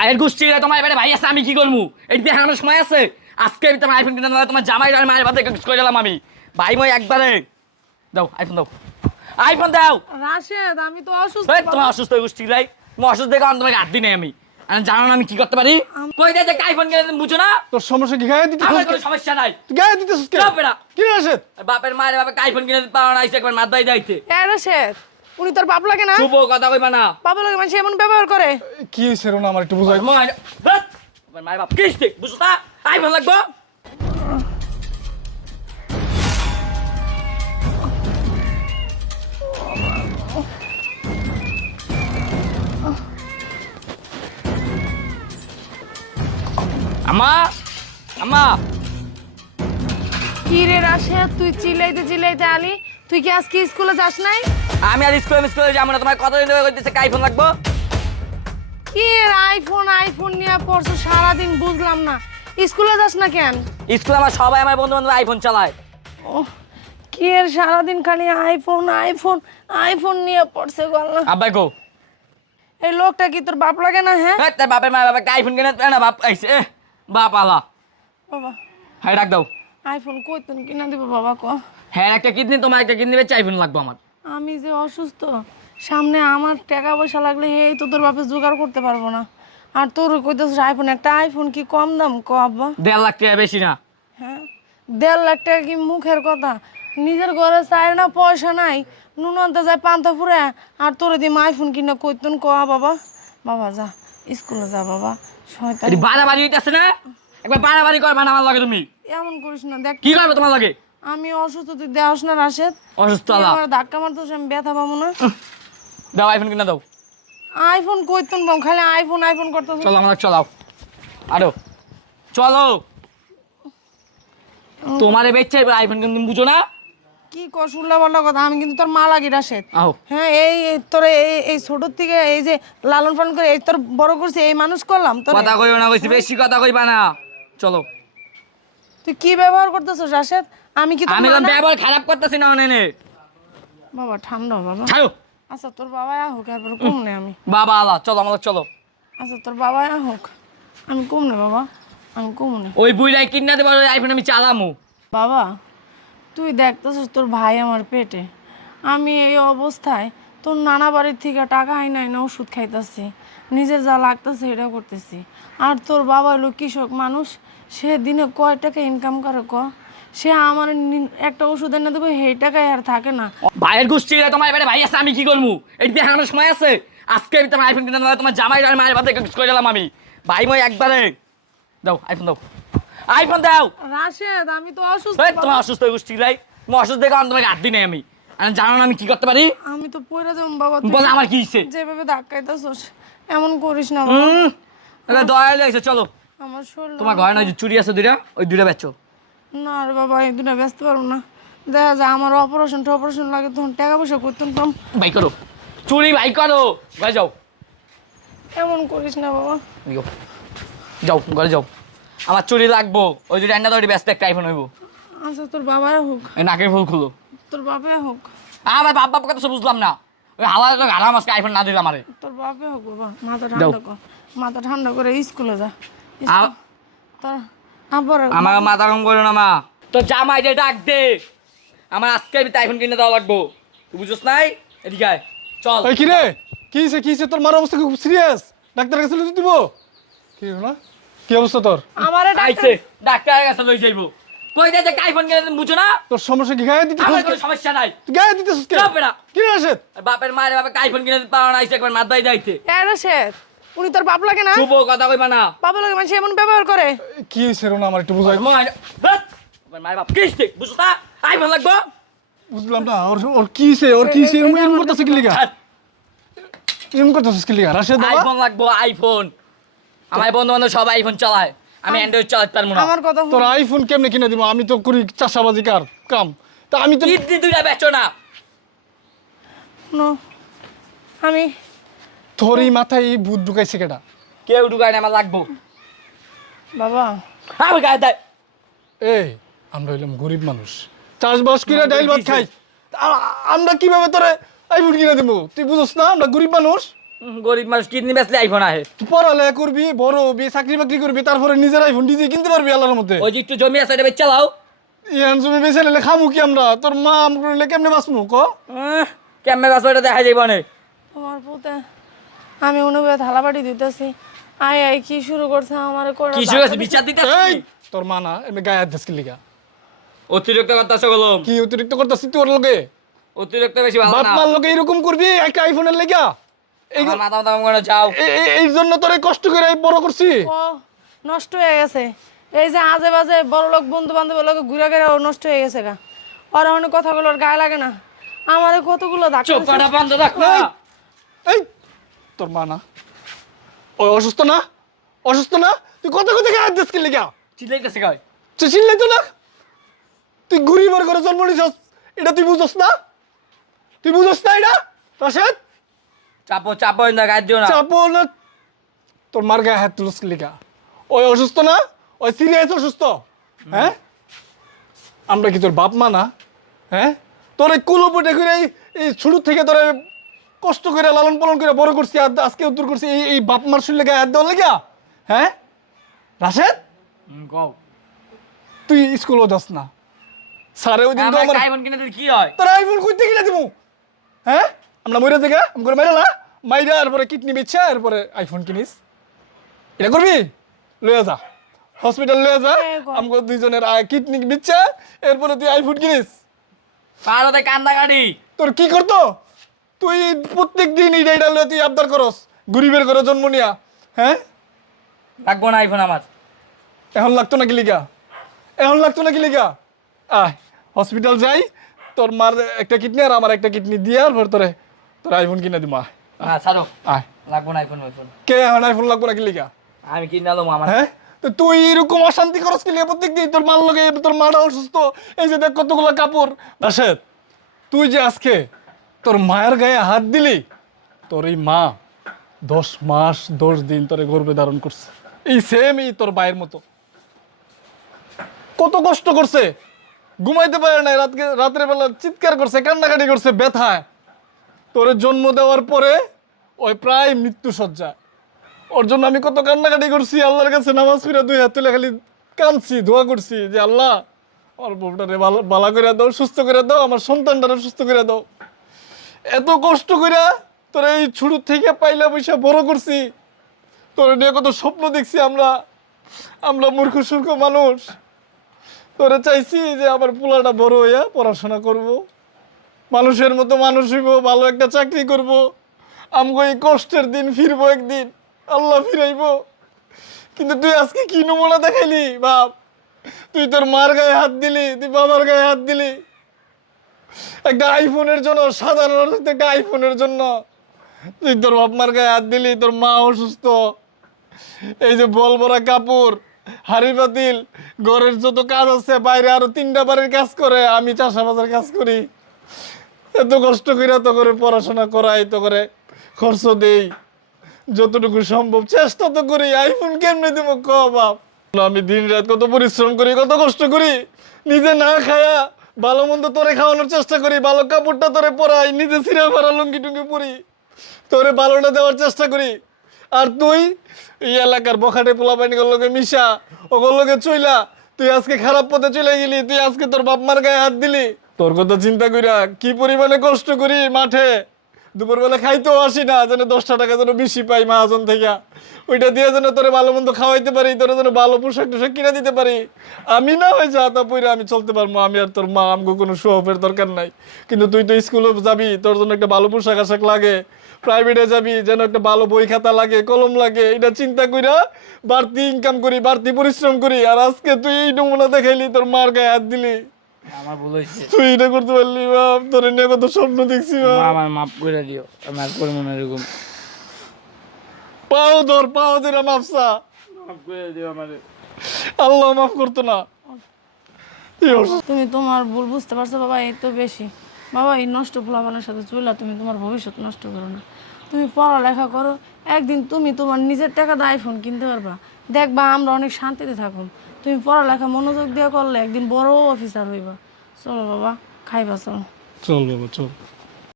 ভাইয়ের গোষ্ঠী তোমার এবারে ভাই আছে আমি কি করবো? এই দেখানোর সময় আছে? আজকে আমি তোমার আইফোন কিনে দেবো, তোমার জামাই আর মায়ের বাদে করে দিলাম আমি। ভাই মই একবারে দাও আইফোন দাও, আইফোন দাও। রাশেদ আমি তো অসুস্থ তোমার অসুস্থ গোষ্ঠী লাই, তোমার অসুস্থ দেখে তোমাকে হাত দিই নাই আমি। আর জানো না আমি কি করতে পারি? কই দে যে আইফোন কিনে দেন, বুঝো না? তোর সমস্যা কি গায়ে দিতে আমার কোনো সমস্যা নাই। তুই গায়ে দিতেছিস কে? চুপ বেটা। কি রে রাশেদ? বাপের মায়ের বাপে আইফোন কিনে দিতে পারো না, আইসে একবার মাত বাই যাইতে। রাশেদ উনি তোর বাপ লাগে না? চুপ কথা কইবা না। বাপ লাগে মানে এমন ব্যবহার করে? কি হইছে রোনা আমার একটু বুঝাই। বাপের মায়ের বাপ কিস্তি বুঝছো না? আইফোন লাগবো। আমা আমা কি রে রাশেদ তুই চিল্লাইতে চিল্লাইতে আলি, তুই কি আজকে স্কুলে যাস নাই? আমি আর স্কুলে যাবো না। তোমার কতদিন ধরে কইতেছে আইফোন লাগবো? কি এর আইফোন আইফোন নিয়ে পড়ছো সারাদিন, বুঝলাম না স্কুলে যাস না কেন? স্কুলে আমার সবাই আমার বন্ধু বান্ধব আইফোন চালায়। ও কি এর সারাদিন খালি আইফোন আইফোন আইফোন নিয়ে পড়ছে গল্লা। আব্বাই গো এই লোকটা কি তোর বাপ লাগে না? হ্যাঁ তার বাপের মায়ের বাপে আইফোন কিনে দেয় না, বাপ আইছে বাপ আলা। বাবা হ্যাঁ ডাক দাও। আইফোন কই তুমি কিনা দিব বাবা ক? হ্যাঁ একটা কিডনি, তোমার একটা কিডনি বেচে আইফোন লাগবো আমার। আমি যে অসুস্থ, সামনে আমার টাকা পয়সা লাগলে এই তো তোর বাপে জোগাড় করতে পারবো না। আর তোর কইতেছিস আইফোন, একটা আইফোন কি কম দাম ক আব্বা? 1.5 লাখ টাকা বেশি না। হ্যাঁ 1.5 লাখ টাকা কি মুখের কথা? নিজের ঘরে চাই না পয়সা নাই, নুন আনতে যায় পান্তা ফুরে, আর তোরে দিয়ে আইফোন কিনে কইতুন ক বাবা? বাবা যা স্কুলে যা বাবা, শয়তান। এটি বাড়াবাড়ি হইতেছে না? একবার বাড়াবাড়ি কর মানে আমার লাগে তুমি। এমন করিস না, দেখ কি করবে তোমার লাগে? আমি অসুস্থ, তুই দেখাস না রাশেদ? অসুস্থ তুই আলা আমার ধাক্কা মারতেছিস, আমি ব্যথা পাবো না? দাও আইফোন কিনে দাও। আইফোন কইতুন বাম, খালি আইফোন আইফোন করতেছিস। চলো আমার চলাও আরো চলো। তোমার বেচছে আইফোন কিন্তু তুমি বুঝো না। কি কস উল্লা পাল্লা কথা? আমি কিন্তু তোর মা লাগি রাশেদ। আহো হ্যাঁ এই তোর এই ছোট থেকে এই যে লালন পালন করে এই তোর বড় করছি, এই মানুষ করলাম তোর। কথা কইও না কইছি, বেশি কথা কইবা না। চলো। তুই কি ব্যবহার করতেছিস রাশেদ? আমি কি তোর আমি মা তো না? ব্যবহার খারাপ করতেছি না অনেনে। বাবা ঠান্ডা হ বাবা। ছাড়ো আচ্ছা তোর বাবা হোক, এরপর কমনে আমি। বাবা আলা চলো আমাদের চলো। আচ্ছা তোর বাবা হোক, আমি কমনে বাবা, আমি কমনে। ওই বুইরাই কিনা দেবো আইফোন, আমি চালামু। বাবা তুই দেখতেছিস তোর ভাই আমার পেটে, আমি এই অবস্থায় তোর নানা বাড়ির থেকে টাকা আইনা আইনা ওষুধ খাইতেছি, নিজের যা লাগতেছে এটা করতেছি। আর তোর বাবা হলো কৃষক মানুষ, সে দিনে কয় টাকা ইনকাম করে ক? সে আমার একটা ওষুধ এনে দেবে, সেই টাকায় আর থাকে না। ভাইয়ের গোষ্ঠী তোমার এবারে ভাই আছে আমি কি করবো? এই দেখানোর সময় আছে? আজকে আমি তোমার আইফোন কিনে দেবো, তোমার জামাই আর মায়ের বাদে করে দিলাম আমি। ভাই মই একবারে দাও আইফোন দাও, আইফোন দাও। রাশেদ আমি তো অসুস্থ তোমার অসুস্থ গোষ্ঠী লাই, তোমার অসুস্থ দেখে তোমাকে হাত দিই নাই আমি। আর জানো না আমি কি করতে পারি? আমি তো পড়ে যাবো বাবা, তুই বল আমার কি ইচ্ছে? যেভাবে ধাক্কাইতেছস এমন করিস না বাবা। দয়া লাগছে চলো। আমার শরীর তোমার ঘরে না যে চুরি আছে দুইটা, ওই দুইটা বেচো। না রে বাবা, এই দুটা ব্যস্ত পারবো না। দেখা যায় আমার অপারেশন লাগে, তখন টাকা পয়সা করতাম কম। বাই করো চুরি, বাই করো। ঘরে যাও, এমন করিস না বাবা। যাও যাও ঘরে যাও। আমার চুরি লাগবো, ওই দুইটা আন্ডা দড়ি ব্যস্ত একটা আইফোন হইব। আচ্ছা তোর বাবা হোক, এই নাকের ফুল খুলো। তোর বাবা হোক, আমার বাপ বাপ কথা বুঝলাম না। ওই হাওয়া আরাম আজকে আইফোন না দিলে আমারে। তোর বাবা হোক বাবা। মাথা ঠান্ডা কর, মাথা ঠান্ডা করে স্কুলে যা। তোর আবার আমার মাথা কম করো না মা। তোর জামাই যে ডাক দে, আমার আজকে আইফোন কিনে দেওয়া লাগবো। তুই বুঝছ নাই? এদিকে আয়, চল। এই কি রে? কি হইছে তোর মার অবস্থা খুব সিরিয়াস, ডাক্তারের কাছে লইতে দিব? কি হলো না? কি অবস্থা তোর? আমারে আইছে ডাক্তারের কাছে লই যাইবো। কই দে যে আইফোন কিনে দেন, বুঝো না? তোর সমস্যা কি গায়ে দিতে আমার কোনো সমস্যা নাই। তুই গায়ে দিতেছিস কে? চুপ বেটা। কি রে রাশেদ? বাপের মায়ের বাপে আইফোন কিনে দিতে পারো না, আইছে একবার মাত বাই যাইতে। রাশেদ উনি তোর বাপ লাগে না? চুপ কথা কইবা না। বাবা লাগে মানে এমন ব্যবহার করে? কি হইছে রোনা আমার একটু বুঝাই। মায়ের বাপ কিস্তি বুঝছ না? আইফোন লাগবো। বুঝলাম না ওর কি হইছে, এরকম করতেছে কি লিগা? এরকম করতেছিস কি লিগা রাশেদ বাবা? আইফোন লাগবো আইফোন। আমার বন্ধু বান্ধব সব আইফোন চালায়, আমি অ্যান্ড্রয়েড চালাতে পারবো না। আমার কথা তোর আইফোন কেমনে কিনে দিব? আমি তো করি চাষাবাজি কাম, তা আমি তো কিডনি দুইটা বেচো না। শুনো, আমি তোরই মাথায় এই ভূত ঢুকাইছে কেটা? কেউ ঢুকায় না, আমার লাগবো। বাবা আমি গায়ে দেয়। এই আমরা হইলাম গরিব মানুষ, চাষবাস করে ডাইল ভাত খাই, আমরা কিভাবে তোরে আইফোন কিনে দেবো? তুই বুঝছ না আমরা গরিব মানুষ? গরিব মানুষ কিডনি বেচলে আইফোন আহে। তুই পড়ালেখা করবি, বড় হবি, চাকরি বাকরি করবি, তারপরে নিজের আইফোন নিজে কিনতে পারবি আল্লাহর মধ্যে। ওই যে একটু জমি আছে এটা বেচা লাও। ইয়ান জমি বেচে নিলে খামু কি আমরা? তোর মা আম করলে কেমনে বাঁচমু ক? কেমনে বাঁচবো এটা দেখা যাইব না। তোমার পুতে আমি অনুভবে থালাবাটি দিতেছি, আয় আয় কি শুরু করছে আমার করে কি শুরু আছে বিচার দিতে? এই তোর মা না এমনি গায়ে হাত দিস কি লিগা? অতিরিক্ত কথা গলম, কি অতিরিক্ত করতেছিস তুই ওর লগে? অতিরিক্ত বেশি ভালো বাপ না। মার লগে এরকম করবি একটা আইফোনের লেগা? এই আমার মাথা মাথা করে যাও। এই জন্য তোর এই কষ্ট করে এই বড় করছি। ও নষ্ট হয়ে গেছে, এই যে আজে বাজে বড় লোক বন্ধু বান্ধবের লোক ঘুরে ঘুরে ও নষ্ট হয়ে গেছে গা। আর অনেক কথাগুলোর গায়ে লাগে না, আমার কতগুলো চুপ করা বন্ধ রাখ না। এই তোর মা না ওই অসুস্থ না? অসুস্থ না? তুই কথা কথা গায়ে হাত দিস কি লিগা? চিল্লাইতেছে কই? তুই চিল্লাই তো না? তুই গরিবের ঘরে জন্ম নিছস, এটা তুই বুঝছস না? তুই বুঝছস না এটা? রাশেদ চাপো চাপো না, গায়ে দিও না। চাপো না। তোর মার গায়ে হাত তুলস কি লিগা? ওই অসুস্থ না? ওই সিরিয়াস অসুস্থ? হ্যাঁ আমরা কি তোর বাপ মা না? হ্যাঁ তোর এই কুলোপটে করে এই শুরু থেকে তোর কষ্ট করে লালন পালন করে বড় করছি, আর আজকে উত্তর করছি এই বাপ মার শুনলে গায়ে হাত দেওয়ার লেগা? হ্যাঁ রাশেদ কও তুই স্কুলও যাস না, স্যারে ওই দিন তো আমার আমার আইফোন কিনে দিলে কি হয়? তোর আইফোন কইতে কিনা দিব? হ্যাঁ আমরা মরে জায়গা আমি করে মাইরা না মাইরা এরপরে কিডনি বেচা এরপরে আইফোন কিনিস, এটা করবি? লয়ে যা হসপিটাল লয়ে যা, আমগো দুইজনের কিডনি বেচা এরপরে তুই আইফোন কিনিস। পারতে কান্দা গাড়ি তোর কি করতো? তুই প্রত্যেক দিন এটা লয়ে তুই আবদার করস গরিবের ঘরে জন্ম নিয়া। হ্যাঁ লাগবো না আইফোন আমার। এখন লাগতো নাকি লিগা? এখন লাগতো নাকি লিগা? আয় হসপিটাল যাই, তোর মার একটা কিডনি আর আমার একটা কিডনি দিয়ে আর তোর আইফোন কিনে দিব। না ছাড়ো, আয় লাগবো না আইফোন আইফোন। কে এখন আইফোন লাগবো নাকি লিগা? আমি কিনে আলো আমার। হ্যাঁ তো তুই এরকম অশান্তি করস কি লিগা প্রত্যেক দিন? তোর মার লগে তোর মাটা অসুস্থ, এই যে দেখ কতগুলো কাপড়। রাশেদ তুই যে আজকে তোর মায়ের গায়ে হাত দিলি, তোর এই মা 10 মাস 10 দিন তোরে গর্ভে ধারণ করছে, এই সেম এই তোর ভাইয়ের মতো। কত কষ্ট করছে, ঘুমাইতে পারে নাই, রাতের বেলা চিৎকার করছে, কান্নাকাটি করছে ব্যথায়। তোরে জন্ম দেওয়ার পরে ওই প্রায় মৃত্যু সজ্জা, ওর জন্য আমি কত কান্নাকাটি করছি, আল্লাহর কাছে নামাজ পড়ে 2 হাত তুলে খালি কাঁদছি, দোয়া করছি যে আল্লাহ আমার বউটারে ভালো করে দাও, সুস্থ করে দাও, আমার সন্তানটারে সুস্থ করে দাও। এত কষ্ট করে তোর এই ছোট থেকে পাইলা পয়সা বড় করছি, তোর নিয়ে কত স্বপ্ন দেখছি আমরা মূর্খ সূর্খ মানুষ। তোরে চাইছি যে আমার পোলাটা বড় হইয়া পড়াশোনা করব, মানুষের মতো মানুষ হইব, ভালো একটা চাকরি করব, আমগো এই কষ্টের দিন ফিরবো একদিন, আল্লাহ ফিরাইব। কিন্তু তুই আজকে কি নমুনা দেখাইলি বাপ? তুই তোর মার গায়ে হাত দিলি, তুই বাবার গায়ে হাত দিলি একটা আইফোনের জন্য, সাধারণ একটা আইফোনের জন্য তুই তোর বাপ মার গায়ে হাত দিলি। তোর মা অসুস্থ, এই যে বল ভরা কাপড়, হাড়ি পাতিল, ঘরের যত কাজ আছে, বাইরে আরো 3টা বাড়ির কাজ করে, আমি চাষাবাজের কাজ করি, এত কষ্ট করে তো করে পড়াশোনা করাই, তো করে খরচ দেই, যতটুকু সম্ভব চেষ্টা তো করি। আইফোন কেমনে দেবো ক বাপ? আমি দিন রাত কত পরিশ্রম করি, কত কষ্ট করি, নিজে না খায়া ভালো মন্দ তোরে খাওয়ানোর চেষ্টা করি, ভালো কাপড়টা তোরে পরাই, নিজে ছিঁড়া ফাড়া লুঙ্গি টুঙ্গি পরি, তোরে ভালোটা দেওয়ার চেষ্টা করি। আর তুই এই এলাকার বখাটে পোলাপাইনি গুলোকে মিশা ওগুলোকে চইলা তুই আজকে খারাপ পথে চলে গেলি, তুই আজকে তোর বাপ মার গায়ে হাত দিলি। তোর কথা চিন্তা কইরা কি পরিমাণে কষ্ট করি মাঠে, দুপুরবেলা খাইতেও আসি না যেন 10টা টাকা যেন বেশি পাই মহাজন থেকে, ওইটা দিয়ে যেন তোরে ভালো মন্দ খাওয়াইতে পারি, তোরে যেন ভালো পোশাক টোশাক কিনে দিতে পারি। আমি না হয়ে যা তা পইরা আমি চলতে পারবো, আমি আর তোর মা আমগো কোনো শো অফের দরকার নাই। কিন্তু তুই তো স্কুলে যাবি, তোর জন্য একটা ভালো পোশাক আশাক লাগে, প্রাইভেটে যাবি যেন একটা ভালো বই খাতা লাগে, কলম লাগে, এটা চিন্তা কইরা বাড়তি ইনকাম করি, বাড়তি পরিশ্রম করি। আর আজকে তুই এই নমুনা দেখাইলি, তোর মার গায়ে হাত দিলি। আমার ভুল হয়েছে, তুই এটা করতে পারলি বাপ? তোর নিয়ে কত স্বপ্ন দেখছি বাপ। আমার মাফ করে দিও, আমার করে মনে এরকম পাও ধর মাফসা, মাফ করে দিও আমারে। আল্লাহ মাফ করতো না। তুমি তোমার ভুল বুঝতে পারছো বাবা, এই তো বেশি। বাবা এই নষ্ট পোলাপানের সাথে চলে তুমি তোমার ভবিষ্যৎ নষ্ট করো না। তুমি পড়ালেখা করো, একদিন তুমি তোমার নিজের টাকা দিয়ে আইফোন কিনতে পারবা, দেখবা আমরা অনেক শান্তিতে থাকুন। তুমি পড়ালেখা মনোযোগ দিয়ে করলে একদিন বড় অফিসার হইবা। চলো বাবা খাইবা, চলো। চল বাবা চল।